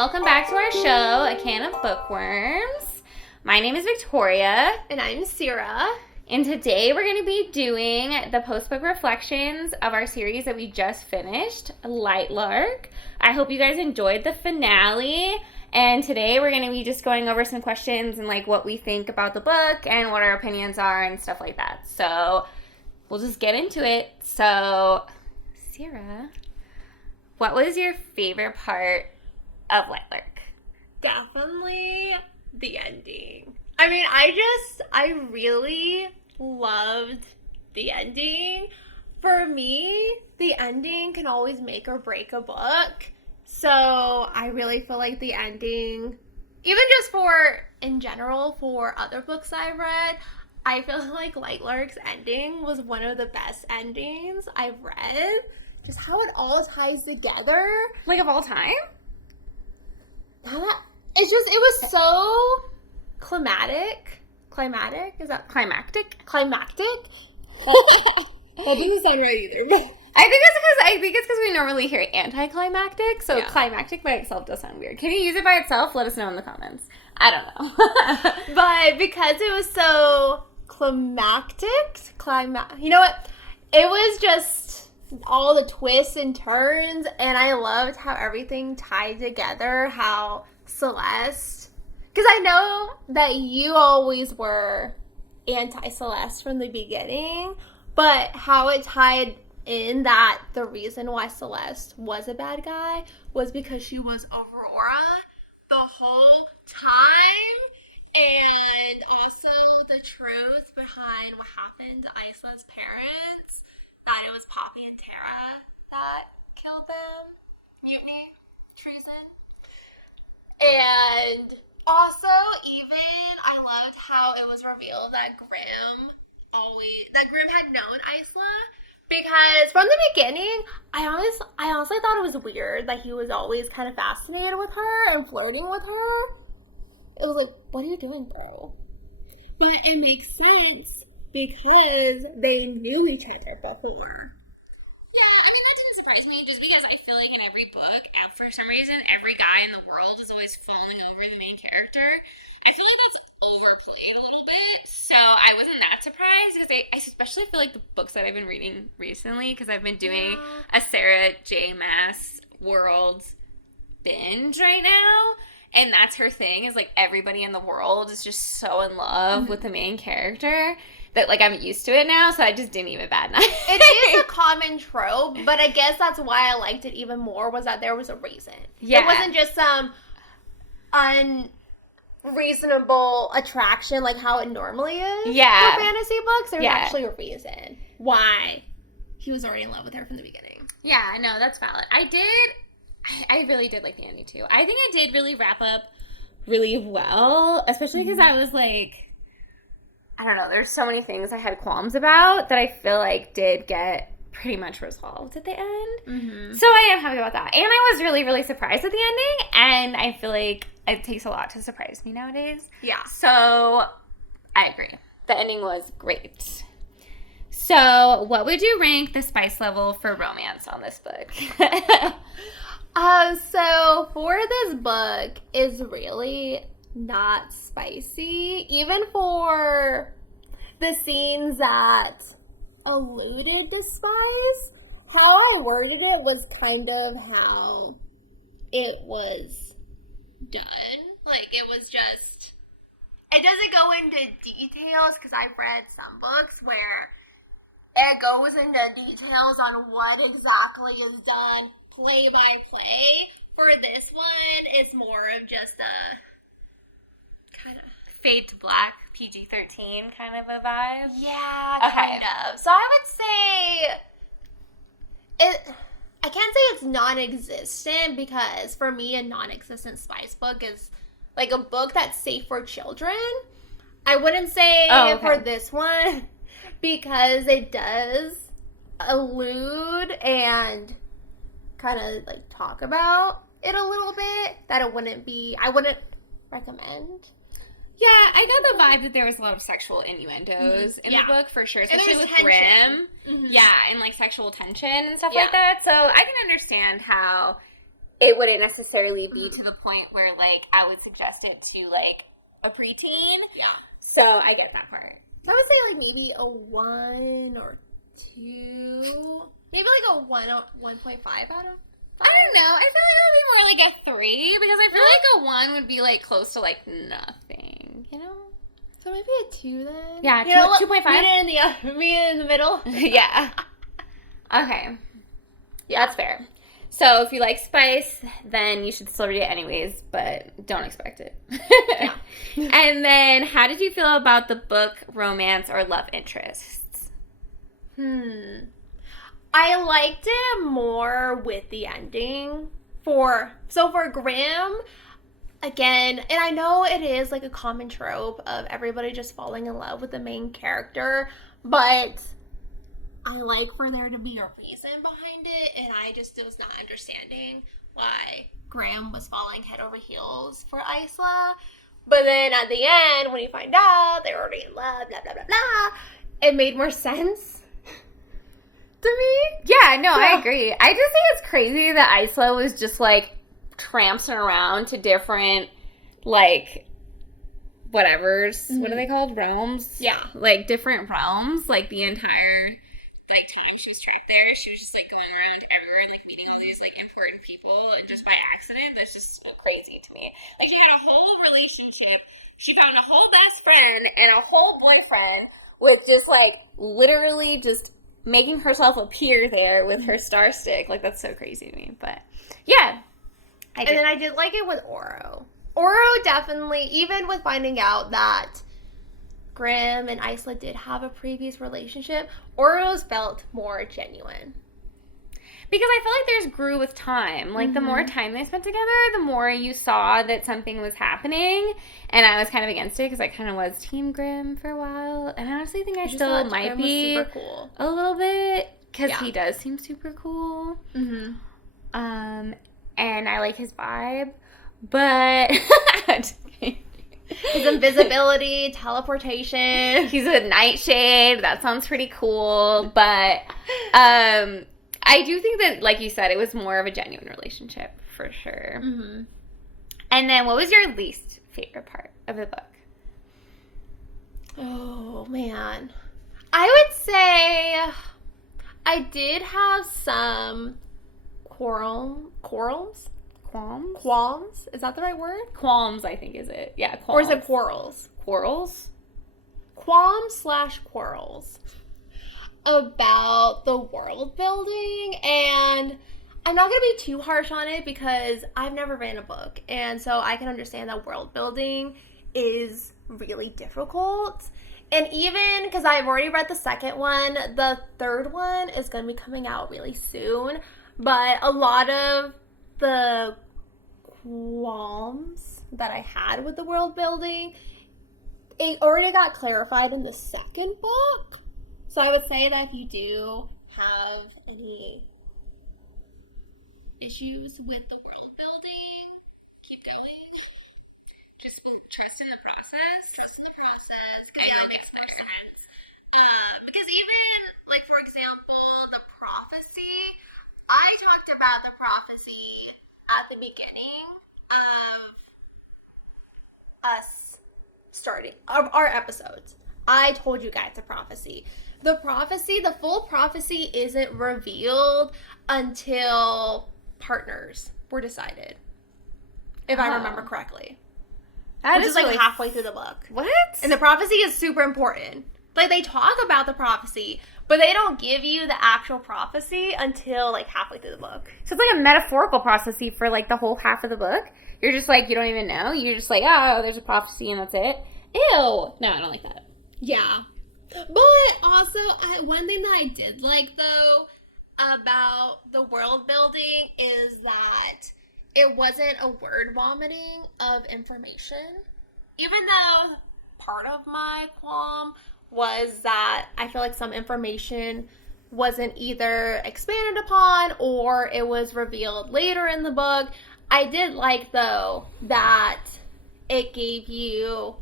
welcome back to our show, A Can of Bookworms. My name is Victoria. And I'm Sierra. And today we're going to be doing the post-book reflections of our series that we just finished, Lightlark. I hope you guys enjoyed the finale. And today we're going to be just going over some questions and like what we think about the book and what our opinions are and stuff like that. So we'll just get into it. So, Sierra, what was your favorite part of Lightlark? Definitely the ending. I mean, I really loved the ending. For me, the ending can always make or break a book. So I really feel like the ending, even just in general, for other books I've read, I feel like Lightlark's ending was one of the best endings I've read. Just how it all ties together. Like, of all time? It was so climatic. Climatic? Is that Climactic? climactic? That doesn't sound right either. I think it's because we normally hear anticlimactic, so climactic by itself does sound weird. Can you use it by itself? Let us know in the comments. I don't know. But because it was so climactic, you know what? It was just all the twists and turns, and I loved how everything tied together, how Celeste, because I know that you always were anti-Celeste from the beginning, but how it tied in that the reason why Celeste was a bad guy was because she was Aurora the whole time, and also the truth behind what happened to Isla's parents, that it was Poppy and Tara that killed them, mutiny, treason. And also, even, I loved how it was revealed that Grimm had known Isla, because from the beginning, I honestly thought it was weird that he was always kind of fascinated with her and flirting with her. It was like, what are you doing, bro? But it makes sense because they knew each other before. Yeah, I mean, that didn't surprise me, just because I feel like in every book, for some reason, every guy in the world is always falling over the main character. I feel like that's overplayed a little bit, so I wasn't that surprised, because I especially feel like the books that I've been reading recently, because I've been doing a Sarah J. Maas world binge right now, and that's her thing, is like everybody in the world is just so in love with the main character that, like, I'm used to it now, so I just didn't even bat an eye. It is a common trope, but I guess that's why I liked it even more, was that there was a reason. Yeah. It wasn't just some unreasonable attraction like how it normally is for fantasy books. There's actually a reason why he was already in love with her from the beginning. Yeah, no, that's valid. I really did like the ending, too. I think it did really wrap up really well, especially because I was like, I don't know, there's so many things I had qualms about that I feel like did get pretty much resolved at the end. Mm-hmm. So I am happy about that. And I was really, really surprised at the ending, and I feel like it takes a lot to surprise me nowadays. Yeah. So I agree. The ending was great. So what would you rank the spice level for romance on this book? So for this book is really not spicy, even for the scenes that alluded to spice. How I worded it was kind of how it was done. Like, it was just, it doesn't go into details, because I've read some books where it goes into details on what exactly is done play by play. For this one, it's more of just a kind of fade to black, PG-13 kind of a vibe? Yeah, kind of. So I would say I can't say it's non-existent, because for me, a non-existent spice book is like a book that's safe for children. I wouldn't say for this one, because it does allude and kind of like talk about it a little bit, that I wouldn't recommend. Yeah, I got the vibe that there was a lot of sexual innuendos in the book, for sure, especially with Grimm. Mm-hmm. Yeah, and like sexual tension and stuff like that. So I can understand how it wouldn't necessarily be to the point where, like, I would suggest it to, like, a preteen. Yeah. So I get that part. I would say like maybe a 1 or 2. Maybe like a 1 or 1.5 out of 5. I don't know. I feel like it would be more like a 3 because I feel like a 1 would be like close to like nothing, you know? So maybe a 2 then. Yeah, 2.5. Meet it in the middle. Yeah. Okay. Yeah, that's fair. So if you like spice, then you should still read it anyways, but don't expect it. Yeah. And then, how did you feel about the book romance or love interests? I liked it more with the ending. For Graham, again, and I know it is like a common trope of everybody just falling in love with the main character, but I like for there to be a reason behind it, and I just was not understanding why Graham was falling head over heels for Isla. But then at the end, when you find out they were already in love, blah, blah, blah, blah, it made more sense to me. Yeah, no, I agree. I just think it's crazy that Isla was just, like, tramping around to different, like, whatevers. Mm-hmm. What are they called? Realms? Yeah. Like, different realms, like, the entire, like, time she was trapped there. She was just, like, going around everywhere and, like, meeting all these, like, important people just by accident. That's just so crazy to me. Like, she had a whole relationship. She found a whole best friend and a whole boyfriend with just, like, literally just making herself appear there with her star stick. Like, that's so crazy to me. But, yeah. And then I did like it with Oro. Oro definitely, even with finding out that Graham and Isla did have a previous relationship, Oro's felt more genuine. Because I feel like theirs grew with time. Like, the more time they spent together, the more you saw that something was happening. And I was kind of against it because I kind of was Team Grimm for a while. And I honestly think I still might be super cool. A little bit. Because he does seem super cool. Mm-hmm. And I like his vibe. But... his invisibility, teleportation. He's a nightshade. That sounds pretty cool. But... I do think that, like you said, it was more of a genuine relationship, for sure. Mm-hmm. And then, what was your least favorite part of the book? Oh, man. I would say I did have some qualms? Is that the right word? Qualms, I think, is it? Yeah, qualms. Or is it quarrels? Quarrels? Qualms/quarrels. About the world building, and I'm not going to be too harsh on it because I've never read a book, and so I can understand that world building is really difficult. And even because I've already read the second one, the third one is going to be coming out really soon, but a lot of the qualms that I had with the world building, it already got clarified in the second book. So I would say that if you do have any issues with the world building, keep going. Just trust in the process. Because that makes more sense. Because even, like, for example, the prophecy, I talked about the prophecy at the beginning of us starting, of our episodes. I told you guys the prophecy. The full prophecy isn't revealed until partners were decided. If I remember correctly. Which is like halfway through the book. What? And the prophecy is super important. Like, they talk about the prophecy, but they don't give you the actual prophecy until like halfway through the book. So it's like a metaphorical prophecy for like the whole half of the book? You're just like, you don't even know? You're just like, oh, there's a prophecy and that's it? Ew. No, I don't like that. Yeah. But also, one thing that I did like, though, about the world building is that it wasn't a word vomiting of information. Even though part of my qualm was that I feel like some information wasn't either expanded upon or it was revealed later in the book. I did like, though, that it gave you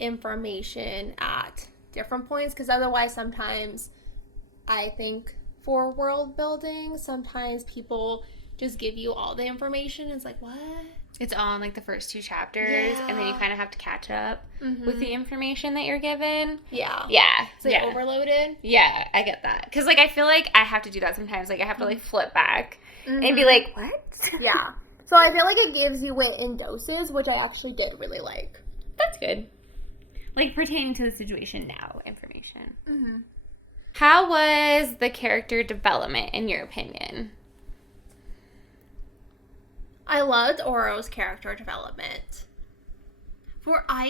information at different points, because otherwise sometimes I think for world building, sometimes people just give you all the information. It's like, what? It's all in like the first 2 chapters, and then you kind of have to catch up with the information that you're given. Yeah. Yeah. It's like overloaded. Yeah, I get that. Because like I feel like I have to do that sometimes. Like I have to like flip back and be like, what? Yeah. So I feel like it gives you it in doses, which I actually did really like. That's good. Like pertaining to the situation now information. Mm-hmm. How was the character development in your opinion? I loved Oro's character development. For Isla,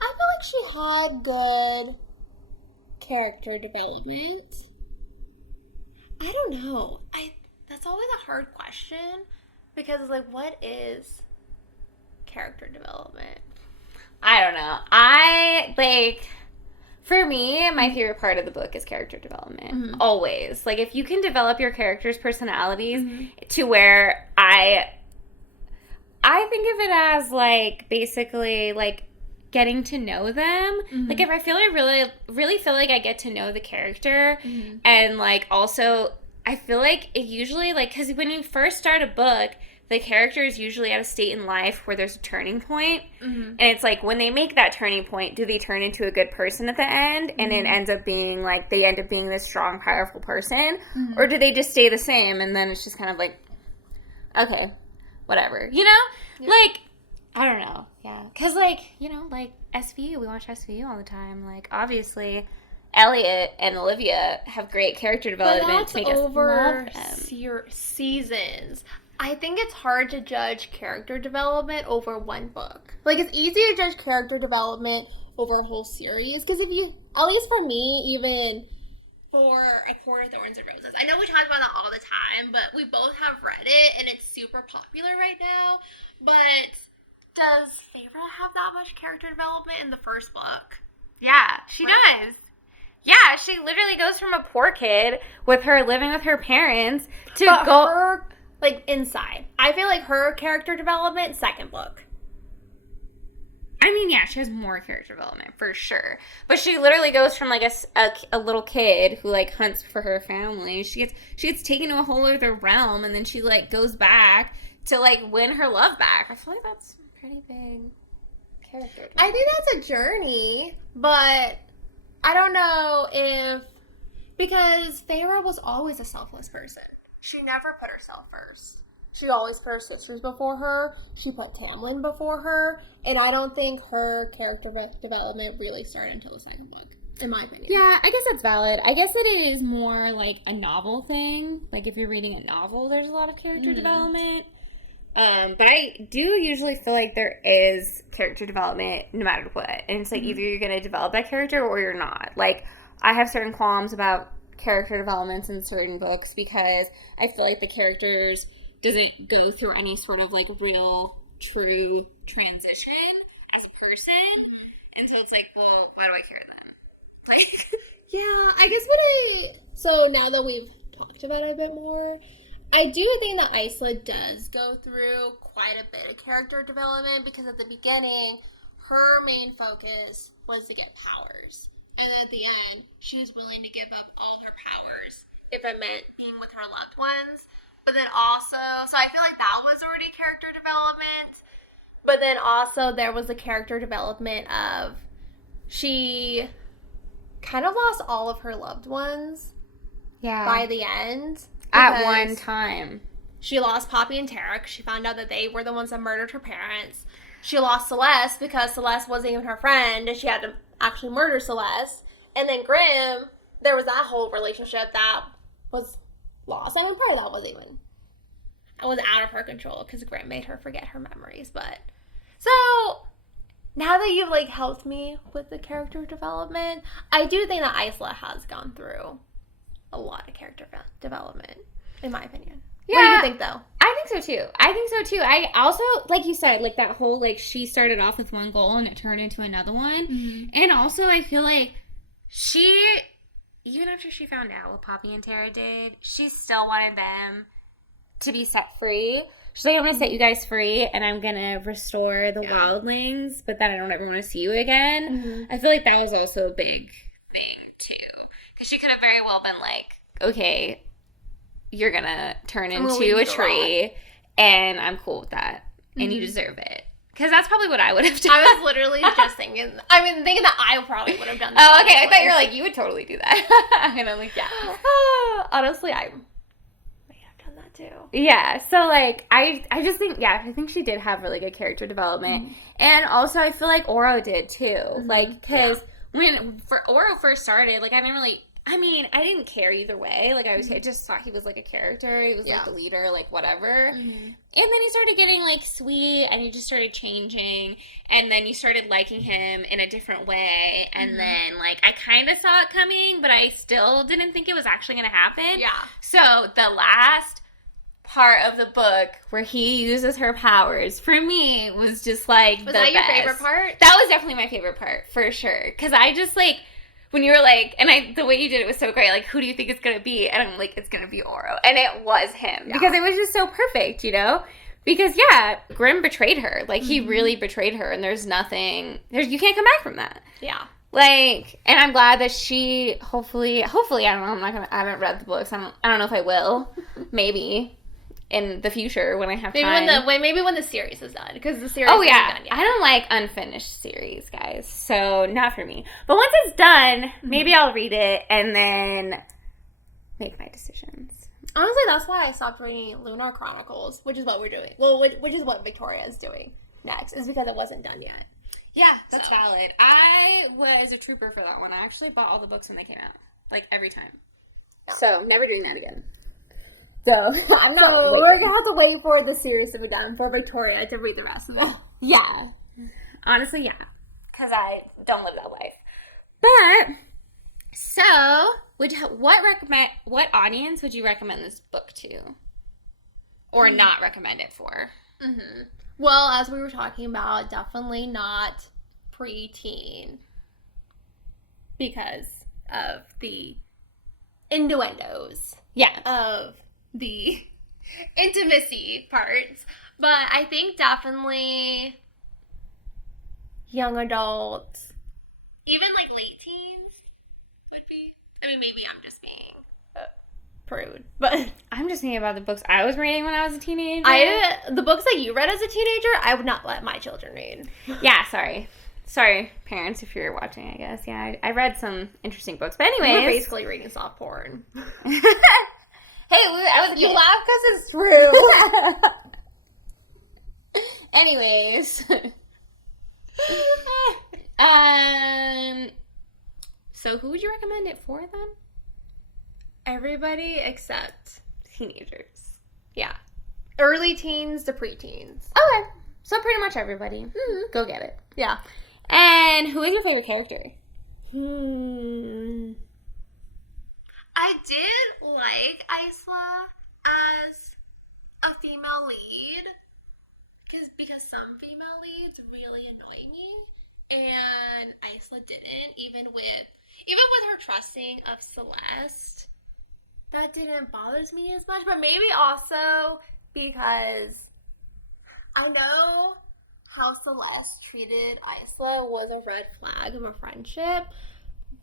I feel like she had good character development. I don't know. That's always a hard question because it's like, what is character development? I don't know. For me, my favorite part of the book is character development. Always. Like, if you can develop your characters' personalities to where I think of it as, like, basically, like, getting to know them. Like, if I feel I really feel like I get to know the character and, like, also, I feel like it usually, like, because when you first start a book, the character is usually at a state in life where there's a turning point. And it's like, when they make that turning point, do they turn into a good person at the end? And it ends up being, like, they end up being this strong, powerful person? Or do they just stay the same? And then it's just kind of like, okay, whatever. You know? Yeah. Like, I don't know. Yeah. Because, like, you know, like, SVU, we watch SVU all the time. Like, obviously, Elliot and Olivia have great character development to make us love them. Seasons. I think it's hard to judge character development over one book. Like, it's easy to judge character development over a whole series. Because if you, at least for me, even for A Court of Thorns and Roses, I know we talk about that all the time, but we both have read it, and it's super popular right now. But does Feyre have that much character development in the first book? Yeah, she does. Yeah, she literally goes from a poor kid with her living with her parents to her, like, inside. I feel like her character development, second book. I mean, yeah, she has more character development, for sure. But she literally goes from, like, a little kid who, like, hunts for her family. She gets taken to a whole other realm, and then she, like, goes back to, like, win her love back. I feel like that's pretty big character development. I think that's a journey, but I don't know if... Because Feyre was always a selfless person. She never put herself first. She always put her sisters before her. She put Tamlin before her. And I don't think her character development really started until the second book, in my opinion. Yeah, I guess that's valid. I guess it is more like a novel thing. Like, if you're reading a novel, there's a lot of character development. But I do usually feel like there is character development no matter what. And it's like, either you're going to develop that character or you're not. Like, I have certain qualms about character developments in certain books because I feel like the characters doesn't go through any sort of, like, real, true transition as a person. And so it's like, well, why do I care then? Like, yeah, I guess so now that we've talked about it a bit more, I do think that Isla does go through quite a bit of character development because at the beginning, her main focus was to get powers. And then at the end, she was willing to give up all her powers if it meant being with her loved ones. But then also, so I feel like that was already character development. But then also there was the character development of she kind of lost all of her loved ones by the end. At one time. She lost Poppy and Tarek. She found out that they were the ones that murdered her parents. She lost Celeste because Celeste wasn't even her friend and she had to actually murder Celeste. And then Grimm, there was that whole relationship that was lost. I mean, part of that was even... It was out of her control because Grimm made her forget her memories. But... So, now that you've, like, helped me with the character development, I do think that Isla has gone through a lot of character development, in my opinion. Yeah. What do you think, though? I think so, too. I also, like you said, like, that whole, like, she started off with one goal and it turned into another one. Mm-hmm. And also, I feel like she, even after she found out what Poppy and Tara did, she still wanted them to be set free. She's like, I'm going to set you guys free, and I'm going to restore the wildlings, but then I don't ever want to see you again. Mm-hmm. I feel like that was also a big thing, too. Because she could have very well been like, okay, you're gonna turn I'm gonna into leave a you tree, and I'm cool with that, and you deserve it. Because that's probably what I would have done. I was literally just thinking that I probably would have done that. Oh, okay. I thought you were like, you would totally do that. And I'm like, yeah. Honestly, I might have done that too. Yeah. So, like, I just think, I think she did have really good character development. And also, I feel like Oro did too. Like, because when Oro first started, like, I didn't care either way. Like, I just thought he was, like, a character. He was, like, the leader, like, whatever. And then he started getting, like, sweet, and he just started changing. And then you started liking him in a different way. And then, like, I kind of saw it coming, but I still didn't think it was actually going to happen. Yeah. So, the last part of the book where he uses her powers, for me, was just, like, Was that your favorite part? That was definitely my favorite part, for sure. Because I just, like... When you were like, the way you did it was so great, like, who do you think it's going to be? And I'm like, it's going to be Oro. And it was him. Yeah. Because it was just so perfect, you know? Because, Grimm betrayed her. Like, he really betrayed her, and there's nothing, you can't come back from that. Yeah. Like, and I'm glad that she, hopefully, I don't know, I haven't read the books, I don't know if I will. Maybe. In the future, when I have time. Maybe when the series is done, because the series isn't done yet. I don't like unfinished series, guys, so not for me. But once it's done, maybe I'll read it and then make my decisions. Honestly, that's why I stopped reading Lunar Chronicles, which is what we're doing. Well, which is what Victoria is doing next, is because it wasn't done yet. Yeah, that's valid. I was a trooper for that one. I actually bought all the books when they came out, like, every time. Yeah. So, never doing that again. So, I'm not. So, we're going to have to wait for the series to be done for Victoria to read the rest of it. Yeah. Honestly, yeah. Because I don't live that life. But, so, what audience would you recommend this book to? Or not recommend it for? Well, as we were talking about, definitely not preteen. Because of the innuendos. Yeah. Of the intimacy parts, but I think definitely young adults, even like late teens would be. I mean, maybe I'm just being prude, but I'm just thinking about the books I was reading when I was a teenager. The books that you read as a teenager, I would not let my children read. Yeah, sorry, parents, if you're watching, I guess. Yeah, I read some interesting books, but anyways, we're basically reading soft porn. Hey, you laugh because it's true. Anyways. So who would you recommend it for then? Everybody except teenagers. Yeah. Early teens to preteens. Okay. So pretty much everybody. Go get it. Yeah. And who is your favorite character? I did like Isla as a female lead because some female leads really annoy me, and Isla didn't. Even with her trusting of Celeste, that didn't bother me as much. But maybe also because I know how Celeste treated Isla was a red flag of a friendship.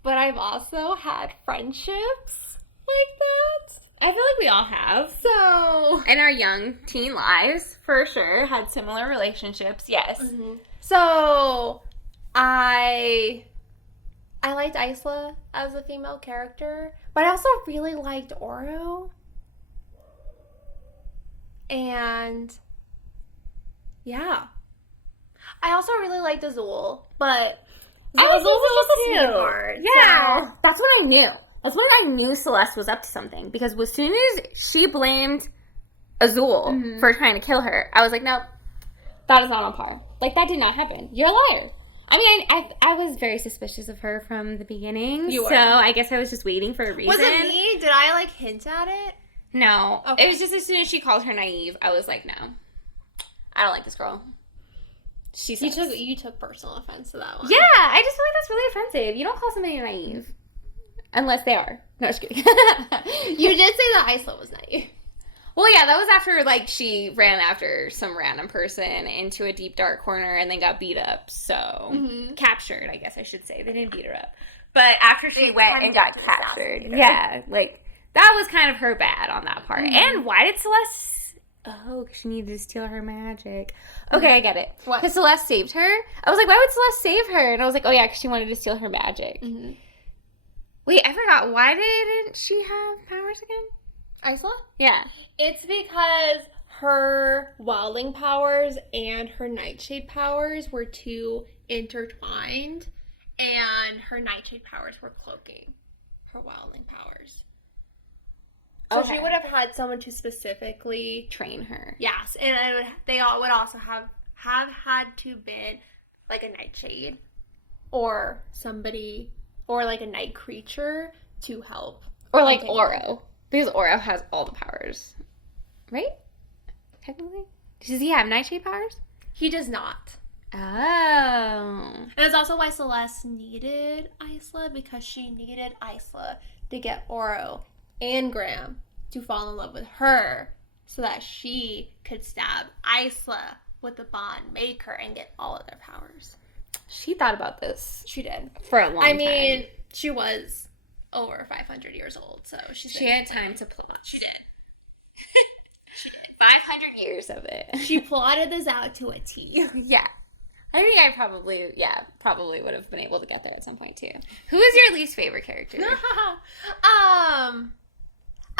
But I've also had friendships like that. I feel like we all have. So, in our young teen lives, for sure, had similar relationships. Yes. So, I liked Isla as a female character, but I also really liked Oro. And yeah. I also really liked Azul, but Azul was just a sweetheart. Yeah. So. That's when I knew. That's when I knew Celeste was up to something. Because as soon as she blamed Azul for trying to kill her, I was like, nope, that is not on par. Like, that did not happen. You're a liar. I mean, I was very suspicious of her from the beginning. You were. So I guess I was just waiting for a reason. Was it me? Did I, hint at it? No. Okay. It was just as soon as she called her naive, I was like, no. I don't like this girl. She sucks. You took personal offense to that one. Yeah, I just feel like that's really offensive. You don't call somebody naive. Unless they are. No, just kidding. You did say that Isla was naive. Well, yeah, that was after, she ran after some random person into a deep, dark corner and then got beat up. So, captured, I guess I should say. They didn't beat her up. But after she went and got captured. Yeah, That was kind of her bad on that part. And why did Celeste... Oh, because she needed to steal her magic. Okay, I get it. What? Because Celeste saved her. I was like, why would Celeste save her? And I was like, oh yeah, because she wanted to steal her magic. Mm-hmm. Wait, I forgot. Why didn't she have powers again? Isla? Yeah. It's because her wildling powers and her nightshade powers were too intertwined, and her nightshade powers were cloaking her wildling powers. So she would have had someone to specifically train her. Yes, and they all would also have had to been like a nightshade or somebody or like a night creature to help. Or like Oro. Because Oro has all the powers. Right? Technically? Does he have nightshade powers? He does not. Oh. And that's also why Celeste needed Isla, because she needed Isla to get Oro and Graham to fall in love with her so that she could stab Isla with the bond maker and get all of their powers. She thought about this. She did. For a long time. I mean, she was over 500 years old, so she had time to plot. She did. She did. 500 years of it. She plotted this out to a T. Yeah. I think I probably would have been able to get there at some point too. Who is your least favorite character?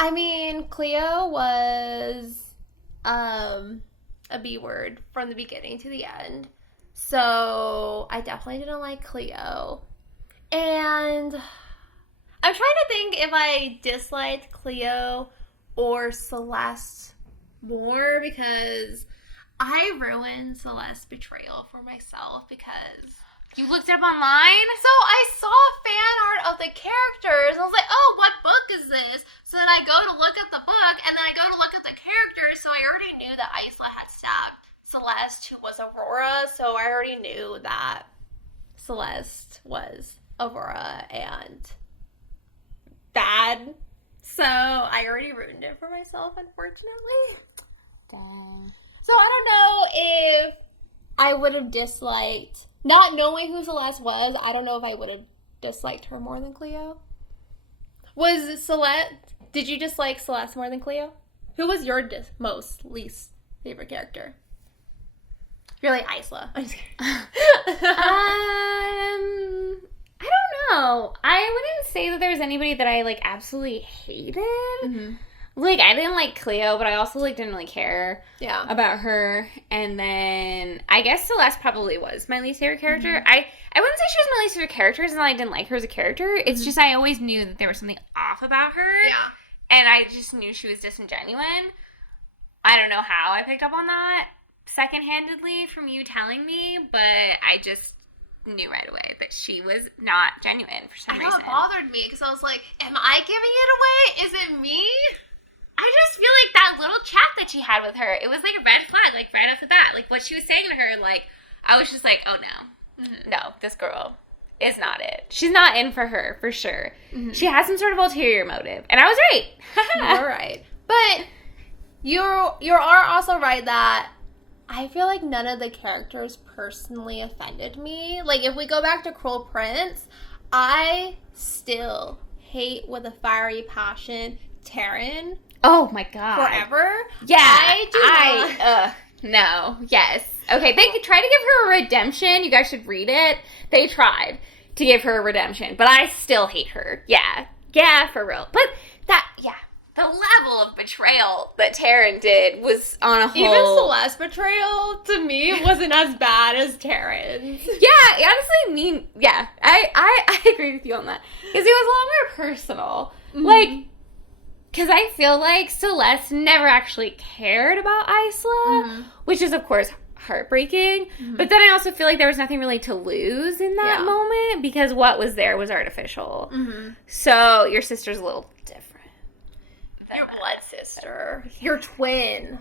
I mean, Cleo was a B word from the beginning to the end. So I definitely didn't like Cleo. And I'm trying to think if I disliked Cleo or Celeste more, because I ruined Celeste's betrayal for myself because You looked it up online? so I saw fan art of the characters and I was like, oh, what book is this? So then I go to look at the book and then I go to look at the characters, so I already knew that Isla had stabbed Celeste, who was Aurora, so I already knew that Celeste was Aurora and bad. So I already ruined it for myself, unfortunately. Dang. So I don't know if I would have disliked, not knowing who Celeste was, I don't know if I would have disliked her more than Cleo. Was Celeste, did you dislike Celeste more than Cleo? Who was your least favorite character? You're like Isla. I'm just kidding. I don't know. I wouldn't say that there was anybody that I, like, absolutely hated. Mm-hmm. Like, I didn't like Cleo, but I also, like, didn't really care about her. And then I guess Celeste probably was my least favorite character. Mm-hmm. I wouldn't say she was my least favorite character, it's not that I didn't like her as a character. It's just I always knew that there was something off about her. Yeah. And I just knew she was disingenuous. I don't know how I picked up on that second-handedly from you telling me, but I just knew right away that she was not genuine for some reason. It bothered me because I was like, am I giving it away? Is it me? I just feel like that little chat that she had with her, it was like a red flag, like right off the bat. Like what she was saying to her, like, I was just like, oh no. Mm-hmm. No, this girl is not it. She's not in for her, for sure. Mm-hmm. She has some sort of ulterior motive. And I was right. You're right. But you are also right that I feel like none of the characters personally offended me. Like, if we go back to Cruel Prince, I still hate with a fiery passion Taryn. Oh my god. Forever. Yeah. No. Yes. Okay, they tried to give her a redemption. You guys should read it. They tried to give her a redemption, but I still hate her. Yeah. Yeah, for real. But the level of betrayal that Taryn did was on a whole... Even Celeste's betrayal, to me, wasn't as bad as Taryn's. Yeah, honestly, I agree with you on that. Because it was a lot more personal. Mm-hmm. Like, because I feel like Celeste never actually cared about Isla, which is, of course, heartbreaking. Mm-hmm. But then I also feel like there was nothing really to lose in that moment, because what was there was artificial. Mm-hmm. So your sister's a little different. Your blood sister. Your twin.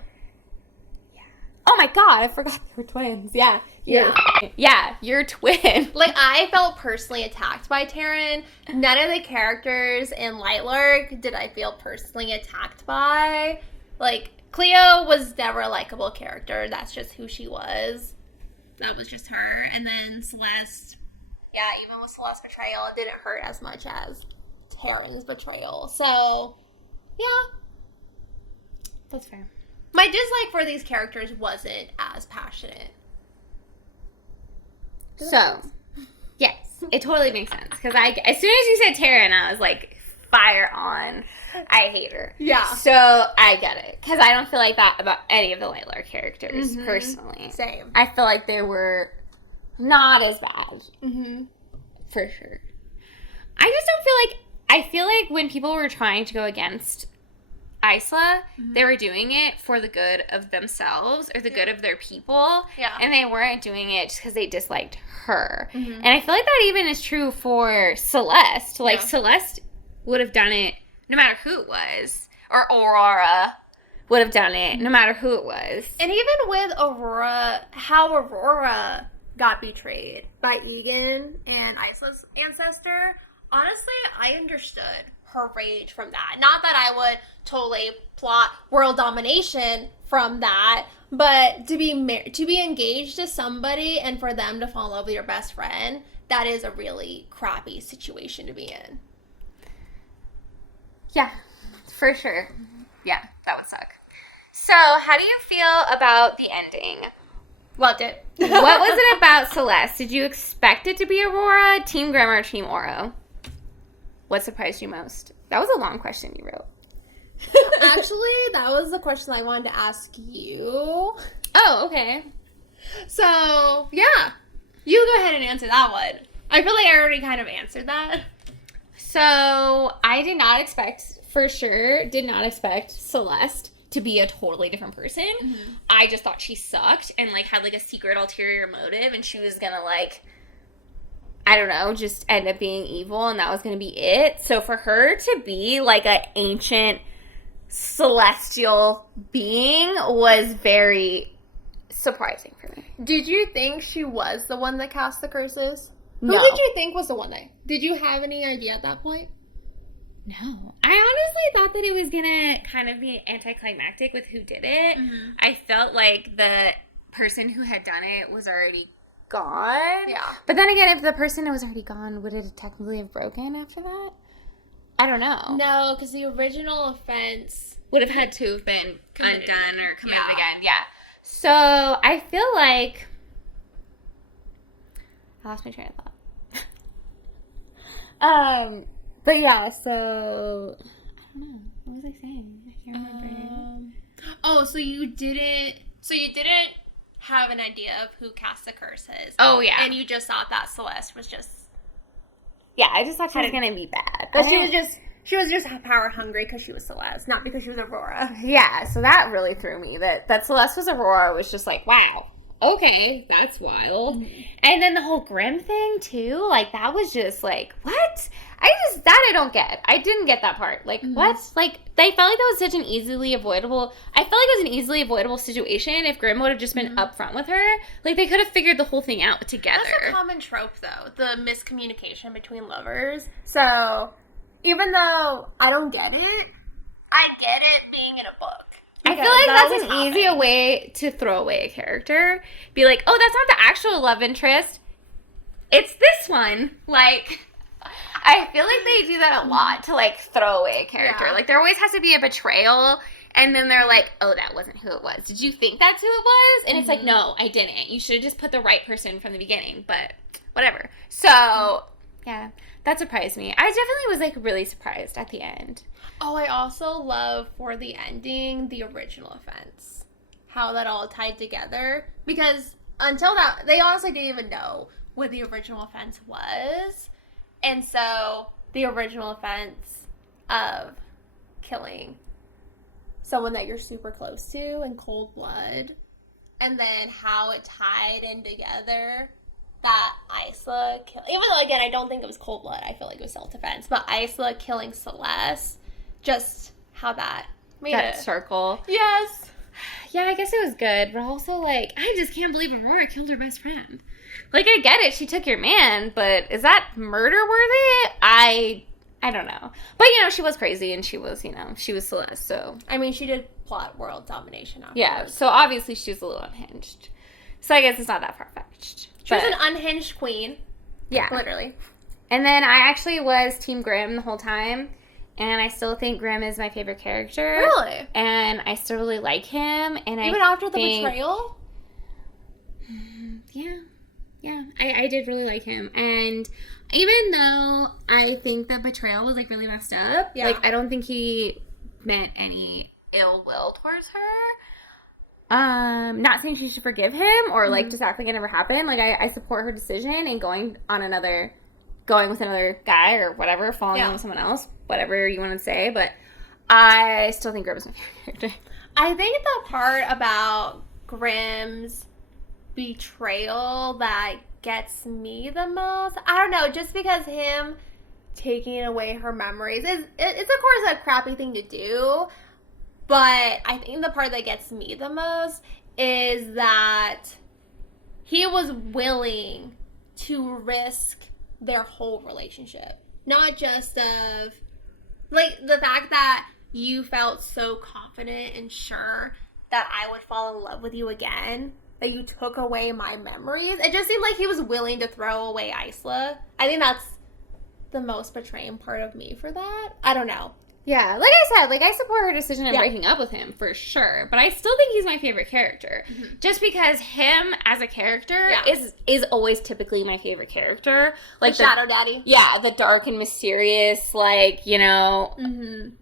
Yeah. Oh my god, I forgot they were twins. Yeah. Your twin. Like, I felt personally attacked by Taryn. None of the characters in Lightlark did I feel personally attacked by. Like, Cleo was never a likable character. That's just who she was. That was just her. And then Celeste. Yeah, even with Celeste's betrayal, it didn't hurt as much as Taryn's betrayal. So Yeah. That's fair. My dislike for these characters wasn't as passionate. So, yes, it totally makes sense. Because as soon as you said Taryn, I was like, fire on. I hate her. Yeah. So, I get it. Because I don't feel like that about any of the Lightlark characters, personally. Same. I feel like they were not as bad. Mm-hmm. For sure. I just don't I feel like when people were trying to go against Isla, they were doing it for the good of themselves or the good of their people. Yeah. And they weren't doing it just because they disliked her. And I feel like that even is true for Celeste. Like, Celeste would have done it no matter who it was. Or Aurora would have done it no matter who it was. And even with Aurora, how Aurora got betrayed by Egan and Isla's ancestor, honestly, I understood her rage from that. Not that I would totally plot world domination from that, but to be engaged to somebody and for them to fall in love with your best friend, that is a really crappy situation to be in. Yeah, for sure. Yeah, that would suck. So, how do you feel about the ending? Loved it. What was it about Celeste? Did you expect it to be Aurora, Team Grimm, or Team Oro? What surprised you most? That was a long question you wrote. Actually, that was the question I wanted to ask you. Oh, okay. So, yeah. You go ahead and answer that one. I feel like I already kind of answered that. So, I did not expect Celeste to be a totally different person. I just thought she sucked and, like, had, like, a secret ulterior motive, and she was gonna, like, I don't know, just end up being evil, and that was gonna be it. So for her to be, like, an ancient celestial being was very surprising for me. Did you think she was the one that cast the curses? No. Who did you think was the one that... Did you have any idea at that point? No. I honestly thought that it was gonna kind of be anticlimactic with who did it. I felt like the person who had done it was already gone. Yeah. But then again, if the person was already gone, would it technically have broken after that? I don't know. No, because the original offense... Would have had to have been undone or come up again. Yeah. So I feel like I lost my train of thought. But yeah, so I don't know. What was I saying? I can't remember. So you didn't have an idea of who cast the curses. Oh yeah. And you just thought that Celeste was just... Yeah, I just thought she was gonna be bad. But she was just power hungry because she was Celeste, not because she was Aurora. Yeah, so that really threw me. That Celeste was Aurora was just like, wow, okay, that's wild. And then the whole Grimm thing too, like that was just like, what? I don't get. I didn't get that part. Like, what? Like, they felt like that was such an easily avoidable... I felt like it was an easily avoidable situation if Grimm would have just been upfront with her. Like, they could have figured the whole thing out together. That's a common trope, though, the miscommunication between lovers. So, even though I don't get it, I get it being in a book. I feel like that's an easier way to throw away a character. Be like, oh, that's not the actual love interest. It's this one. Like... I feel like they do that a lot to, like, throw away a character. Yeah. Like, there always has to be a betrayal, and then they're like, oh, that wasn't who it was. Did you think that's who it was? And it's like, no, I didn't. You should have just put the right person from the beginning, but whatever. So, yeah, that surprised me. I definitely was, like, really surprised at the end. Oh, I also love, for the ending, the original offense. How that all tied together. Because until that, they honestly didn't even know what the original offense was. And so, the original offense of killing someone that you're super close to in cold blood, and then how it tied in together that Isla even though, again, I don't think it was cold blood, I feel like it was self-defense, but Isla killing Celeste, just how that made That it. circle. Yes. Yeah, I guess it was good, but also, like, I just can't believe Aurora killed her best friend. Like, I get it, she took your man, but is that murder-worthy? I don't know. But, you know, she was crazy, and she was, she was Celeste, so. I mean, she did plot world domination afterwards. Yeah, so obviously she was a little unhinged. So I guess it's not that far-fetched. She was an unhinged queen. Yeah. Literally. And then I actually was Team Grimm the whole time. and I still think Grimm is my favorite character. Really? And I still really like him. And Even after the betrayal? Yeah, I did really like him. And even though I think the betrayal was, like, really messed up, like, I don't think he meant any ill will towards her. Not saying she should forgive him or, like, just act like it never happened. Like, I support her decision in going with another guy or whatever, falling in with someone else, whatever you want to say. But I still think Grimm is my favorite character. I think the part about Grimm's betrayal that gets me the most, I don't know, just because him taking away her memories it's of course a crappy thing to do, but I think the part that gets me the most is that he was willing to risk their whole relationship, not just of, like, the fact that you felt so confident and sure that I would fall in love with you again, that you took away my memories. It just seemed like he was willing to throw away Isla. I think that's the most betraying part of me for that. I don't know. Yeah, like I said, like, I support her decision in breaking up with him, for sure. But I still think he's my favorite character. Mm-hmm. Just because him as a character is always typically my favorite character. Like the Shadow Daddy. Yeah, the dark and mysterious, like, you know... Mm-hmm.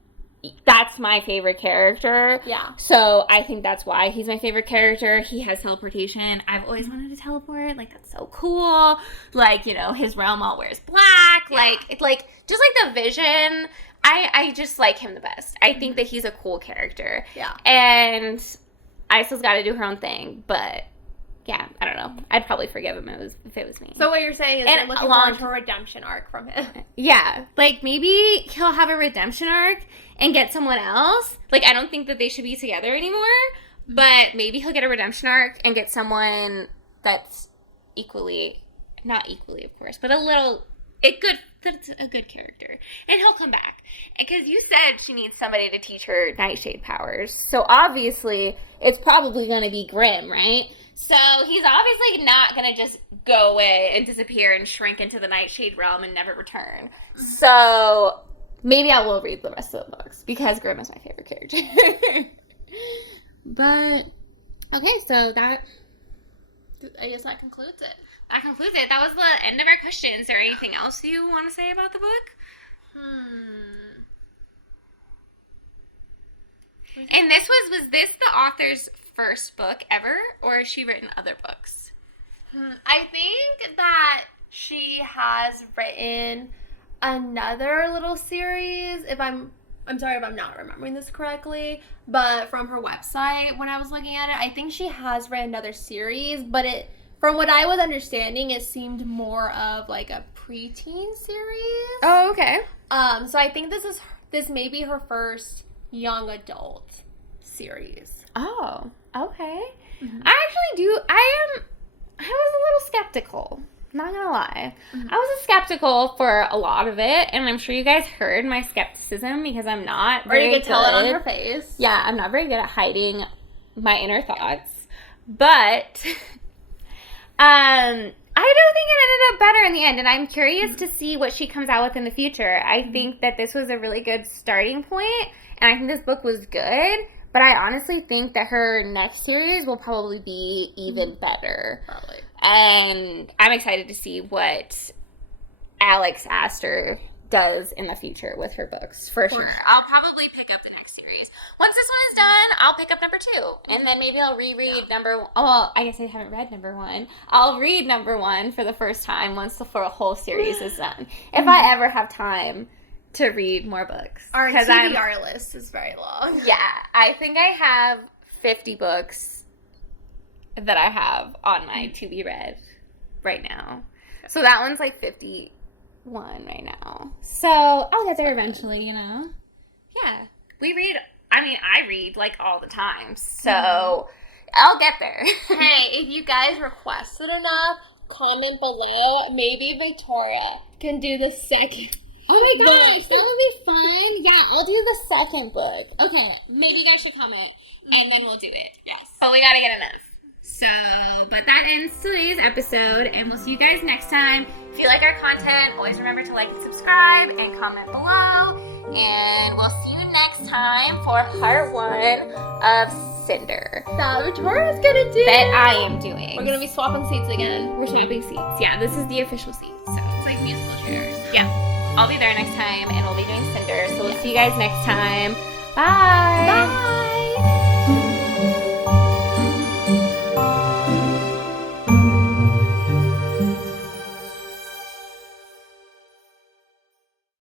That's my favorite character. Yeah. So I think that's why he's my favorite character. He has teleportation. I've always wanted to teleport. Like, that's so cool. Like, you know, his realm all wears black. Yeah. Like, it's like, just like the Vision... I just like him the best. I think that he's a cool character. Yeah. And Isla's got to do her own thing, but yeah, I don't know. I'd probably forgive him if it was me. So what you're saying is you're looking forward to a redemption arc from him. Yeah. Like, maybe he'll have a redemption arc and get someone else. Like, I don't think that they should be together anymore, but maybe he'll get a redemption arc and get someone that's not equally, of course, but that's a good character. And he'll come back. Because you said she needs somebody to teach her Nightshade powers. So obviously, it's probably going to be Grimm, right? So he's obviously not going to just go away and disappear and shrink into the Nightshade realm and never return. So maybe I will read the rest of the books because Grimm is my favorite character. But, okay, so I guess that concludes it. That concludes it. That was the end of our questions. Is there anything else you want to say about the book? And was this the author's first book ever, or has she written other books? I think that she has written another little series, I'm sorry if I'm not remembering this correctly, but from her website when I was looking at it, I think she has written another series, but from what I was understanding, it seemed more of like a preteen series. Oh, okay. So I think this may be her first young adult series. Oh, okay. Mm-hmm. I was a little skeptical. Not gonna lie. Mm-hmm. I was skeptical for a lot of it, and I'm sure you guys heard my skepticism because I'm not very good. Or you could tell it on your face. Yeah, I'm not very good at hiding my inner thoughts. But I do think it ended up better in the end, and I'm curious to see what she comes out with in the future. I think that this was a really good starting point, and I think this book was good, but I honestly think that her next series will probably be even better. Probably. And I'm excited to see what Alex Aster does in the future with her books, for sure. I'll probably pick up the next series. Once this one is done, I'll pick up number 2. And then maybe I'll reread I guess I haven't read number 1. I'll read number 1 for the first time once the whole series is done. If I ever have time to read more books. Our TBR list is very long. Yeah. I think I have 50 books that I have on my to be read right now. So that one's like 51 right now. So I'll get there eventually, you know? Yeah. I read like all the time. So I'll get there. Hey, if you guys requested enough, comment below. Maybe Victoria can do the second. Oh my gosh, that would be fun. Yeah, I'll do the second book. Okay, maybe you guys should comment, and then we'll do it. Yes. But we gotta get enough. So, but that ends today's episode, and we'll see you guys next time. If you like our content, always remember to like and subscribe and comment below. And we'll see you next time for part 1 of Cinder. That Victoria's gonna do. That I am doing. We're gonna be swapping seats again. We're swapping seats. Yeah, this is the official seat. So it's like musical chairs. Yeah. I'll be there next time, and we'll be doing Cinder. So we'll see you guys next time. Bye. Bye.